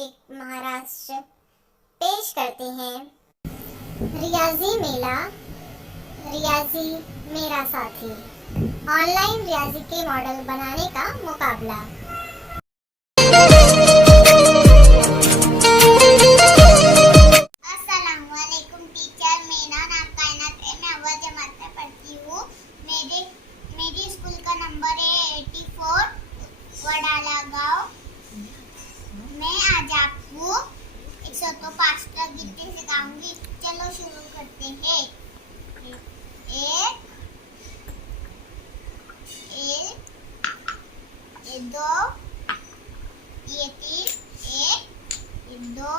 नाशिक महाराष्ट्र पेश करते हैं रियाजी मेला, रियाजी मेरा साथी, ऑनलाइन रियाजी के मॉडल बनाने का मुकाबला। अस्सलामुअलैकुम टीचर, मेरा नाम कायनात है। मैं अव्वल जमात में पढ़ती हूँ। मेरी स्कूल का नंबर है 84 वडाला गांव। मैं आज आपको 105 तक गिनती सिखाऊंगी। चलो शुरू करते हैं। एक, ये दो, ये तीन, एक, ये दो,